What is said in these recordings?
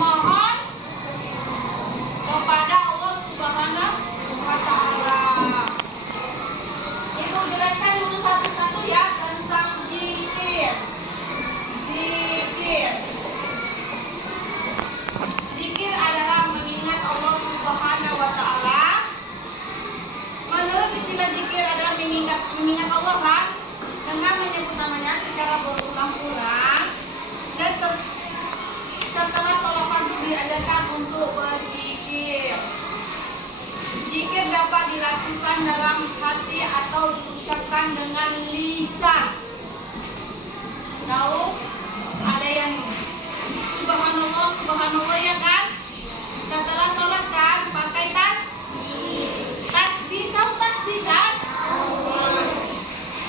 memohon kepada Allah Subhanahu wa Ta'ala. Ibu jelaskan dulu satu-satu ya tentang zikir. Zikir adalah mengingat Allah Subhanahu wa Ta'ala. Menurut istilah zikir adalah mengingat Allah kan, dengan menyebut namanya secara berulang-ulang, dan setelah sholat fardu diadakan untuk berzikir. Zikir dapat dilakukan dalam hati atau diucapkan dengan lisan. Tahu? Ada yang subhanallah, subhanallah ya kan? Setelah sholat kan pakai tasbih, tahu tasbih kan?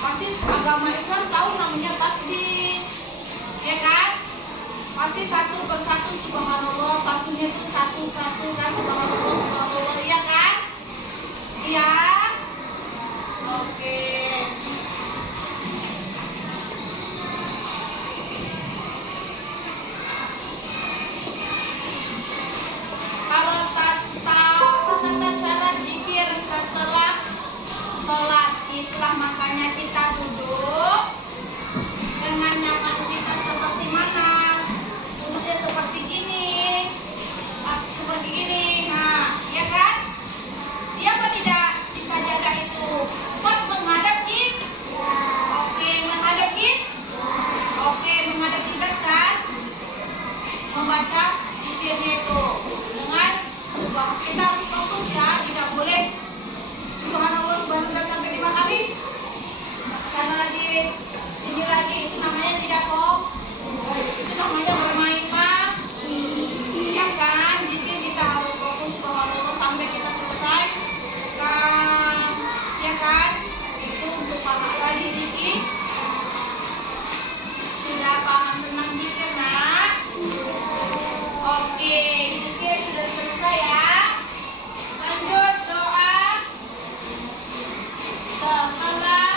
Pasti agama Islam tahu namanya tasbih, ya kan? Pasti satu persatu subhanallah, satunya itu satu-satu kan, subhanallah, subhanallah, ya kan? Iya. Oke. Kalau tata cara zikir setelah sholat, itulah makanya kita duduk dengan nyaman kita seperti mana? Duduknya seperti gini, nah, ya kan? Iya apa tidak? Bisa jaga itu pas menghadap oke, menghadap oke, menghadap kiblat kan? Membaca zikirnya itu dengan kita harus fokus ya, tidak boleh subhanallah subhanallah sampai 5 kali. Karena lagi sini lagi, itu namanya tidak itu namanya bermain mah. Ya kan, zikir kita harus fokus subhanallah sampai kita selesai kan, ya kan? Itu untuk pahala di zikir. Sudah paham tentang zikir nak? Oke, zikir sudah selesai ya. Lanjut doa setelah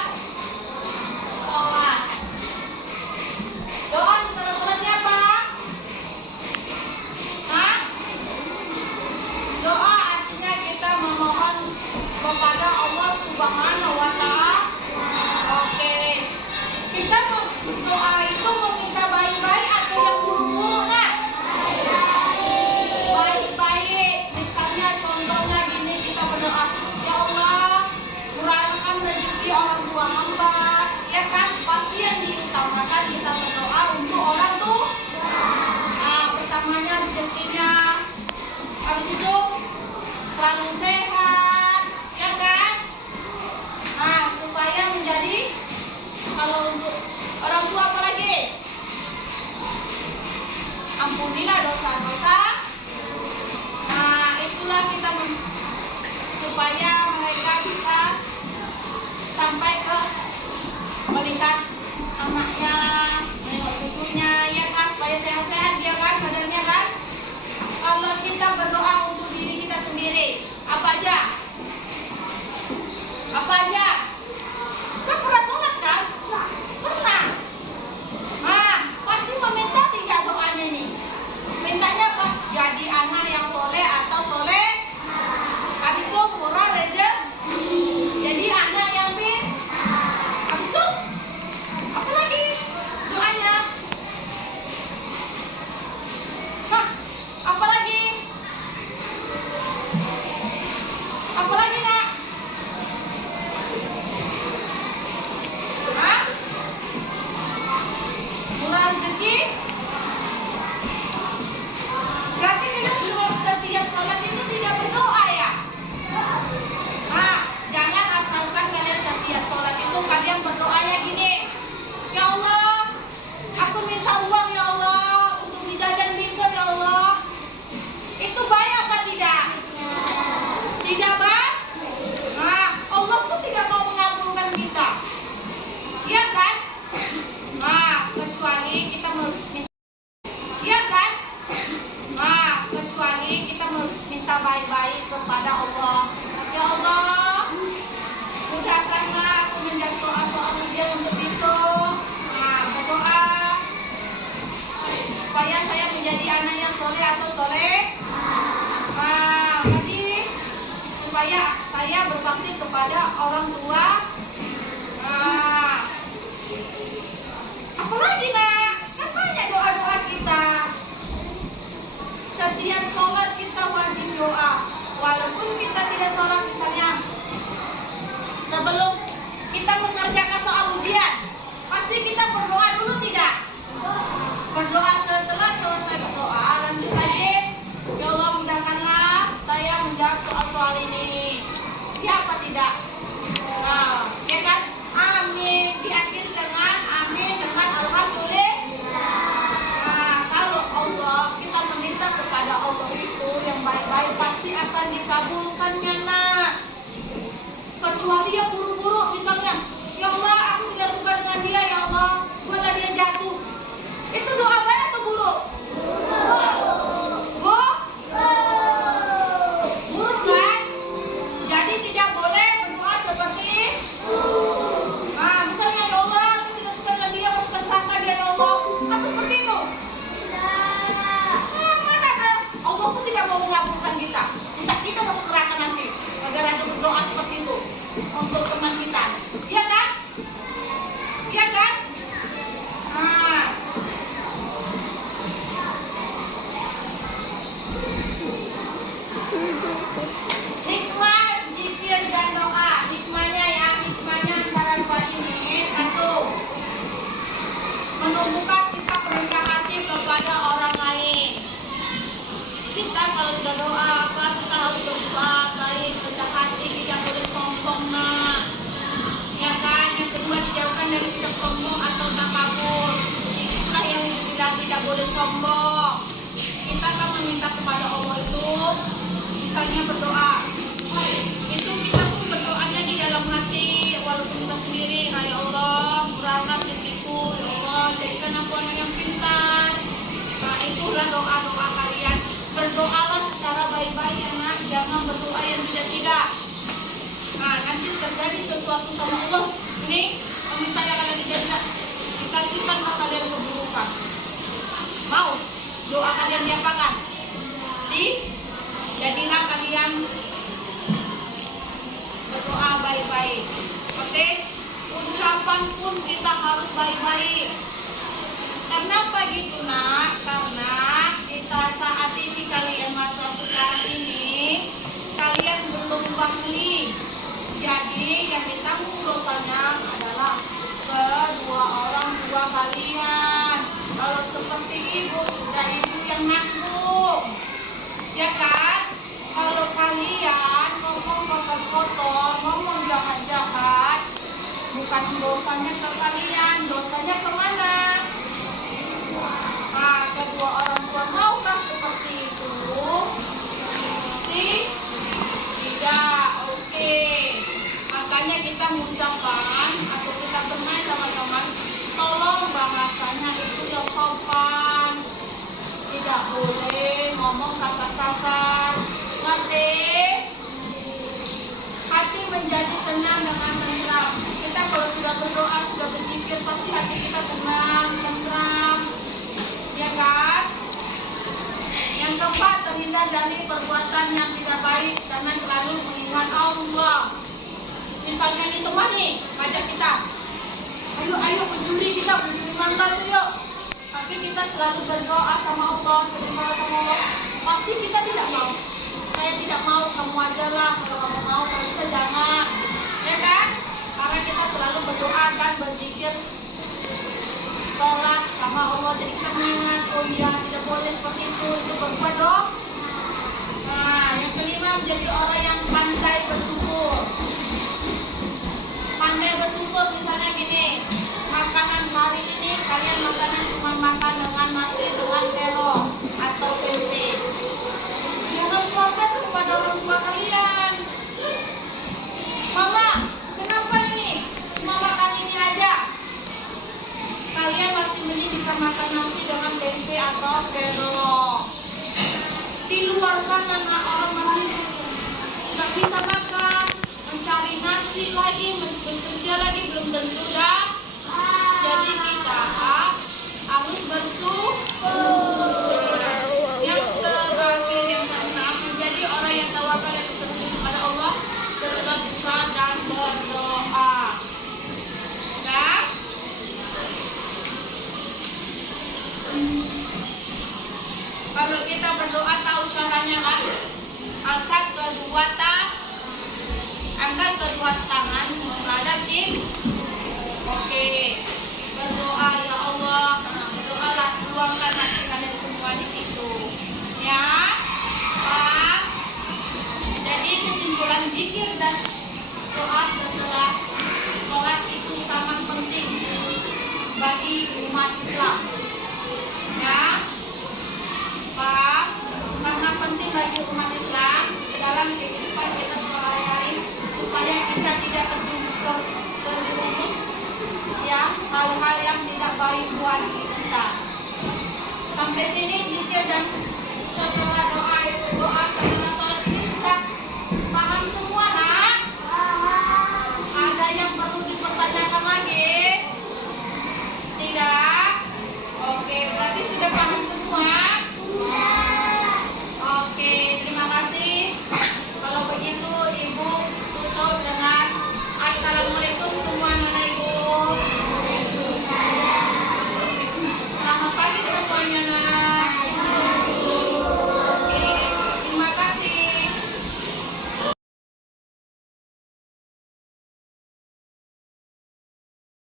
sholat. Doa setelah sholatnya apa? Hah? Doa artinya kita memohon kepada Allah Subhanahu wa Ta'ala. Oke. Kita doa itu meminta baik-baik atau yang buruk-buruk nak? Baik-baik. Misalnya contohnya gini, kita berdoa, ya Allah, murahkan rezeki orang tua hamba, ya kan? Pasti yang diutamakan kita berdoa untuk orang tuh. Nah, pertamanya rezekinya, habis itu selalu sehat, ya kan? Nah, supaya menjadi, kalau untuk orang tua apa lagi? Ampunilah dosa-dosa. Nah, itulah kita supaya mereka bisa sampai ke melihat anaknya, nengok cucunya, ya kan, supaya sehat-sehat dia kan, badannya kan. Kalau kita berdoa untuk diri kita sendiri, apa aja? Kan pernah sholat kan? Pernah. Nah, pasti meminta tidak doanya ini? Mintanya apa? Jadi anak yang soleh atau soleh. Habis itu murah rezeki. Jadi anak yang habis itu apa lagi doanya? soleh atau soleh. Jadi supaya saya berbakti kepada orang tua. Apalagi nak, kan banyak doa-doa kita. Setiap sholat kita wajib doa. Walaupun kita tidak sholat, misalnya sebelum kita mengerjakan soal ujian, pasti kita berdoa dulu tidak? Berdoa. Setelah selesai berdoa, lanjut lagi, ya Allah mudahkanlah saya menjawab soal-soal ini. Ya apa tidak? Ya kan? Amin. Diakhiri dengan amin dengan alhamdulillah. Kalau Allah, kita meminta kepada Allah itu yang baik-baik pasti akan dikabulkannya nak. Kecuali yang buruk-buruk, misalnya, ya Allah aku tidak suka dengan dia, ya Allah buatlah dia jatuh. Itu doa baik atau buruk? Buruk kan? Jadi tidak boleh berdoa seperti itu. Misalnya ya Allah saya tidak suka dengan dia, masukkan neraka dia ya Allah. Kan seperti itu. Mana ada? Allah pun tidak mau mengabulkan kita. Entah kita masuk neraka nanti agar ada berdoa seperti itu untuk teman kita. Iya kan? Iya kan? Hikmah zikir dan doa. Hikmahnya ya, hikmahnya antara dua ini. Satu, menumbuhkan sikap rendah hati kepada orang lain. Kita kalau sudah doa apa, kita harus berdoa baik, rendah hati, tidak boleh sombong nak. Ya kan? Yang kedua, dijauhkan dari sikap sombong atau takabur. Itulah yang dibilang tidak boleh sombong. Kita akan meminta kepada Allah itu, misalnya berdoa, itu kita pun berdoanya di dalam hati, walaupun kita sendiri. Ya Allah murahkan rezekiku, ya Allah jadikan aku anak yang pintar. Itulah doa-doa kalian. Berdoalah secara baik-baik ya nak, jangan berdoa yang tidak-tidak. Nanti terjadi sesuatu sama Allah, ini meminta yang kalian tidak dikasihkan kalian keburukan. Mau doa kalian diapakan? Jadilah kalian berdoa baik-baik. Oke? Ucapan pun kita harus baik-baik. Kenapa gitu nak? Karena kita saat ini, kalian masa sekarang ini, kalian belum bahli. Jadi yang ditanggung dosanya adalah kedua orang tua kalian. Kalau seperti ibu, sudah ibu yang nanggung. Ya kan? Kalau kalian ngomong kotor-kotor, ngomong jahat-jahat, bukan dosanya ke kalian, dosanya kemana? Kedua orang tua maukah seperti itu? Tidak. Oke. Makanya kita mengucapkan atau kita bermain sama teman, tolong bahasanya itu yang sopan. Tidak boleh ngomong kasar-kasar. Ngerti? Hati menjadi tenang dengan tentram. Kita kalau sudah berdoa, sudah berzikir, pasti hati kita tenang, tentram. Ya kan? Yang keempat, terhindar dari perbuatan yang tidak baik karena selalu mengingat Allah. Misalnya nih teman nih, ngajak kita, ayo mencuri, kita mencuri mangga tuh yuk. Tapi kita selalu berdoa sama Allah, berdoa sama Allah. Pasti kita tidak mau. Saya tidak mau, kamu aja lah. Kalau kamu mau, kalau bisa jangan. Ya kan? Karena kita selalu berdoa dan berzikir, sholat sama Allah. Jadi kita mengingat, oh iya tidak boleh seperti itu berbuat dong. Yang kelima, menjadi orang yang pandai bersyukur. Pandai bersyukur misalnya gini, makanan hari ini kalian makannya cuma makan dengan nasi dengan terong atau tempe. Jangan protes kepada orang tua kalian. Mama, kenapa ini? Cuma makan ini aja. Kalian masih mending bisa makan nasi dengan tempe atau terong. Di luar sana orang masih nggak bisa makan, mencari nasi lagi, bekerja lagi belum tentu dah. Jadi kita harus bersyukur. Ya Kalau kita berdoa tahu caranya kan? Angkat kedua tangan menghadap kiblat. Oke. Berdoa, ya Allah. Berdoalah, luangkan hati kalian semua di situ. Ya. Pak. Jadi kesimpulan zikir dan doa setelah sholat itu sangat penting bagi umat Islam. Ya. Paham? Sangat penting bagi umat Islam dalam kehidupan kita sehari-hari supaya kita tidak terjerumus ya hal-hal yang tidak baik buat kita. Sampai sini zikir dan setelah doa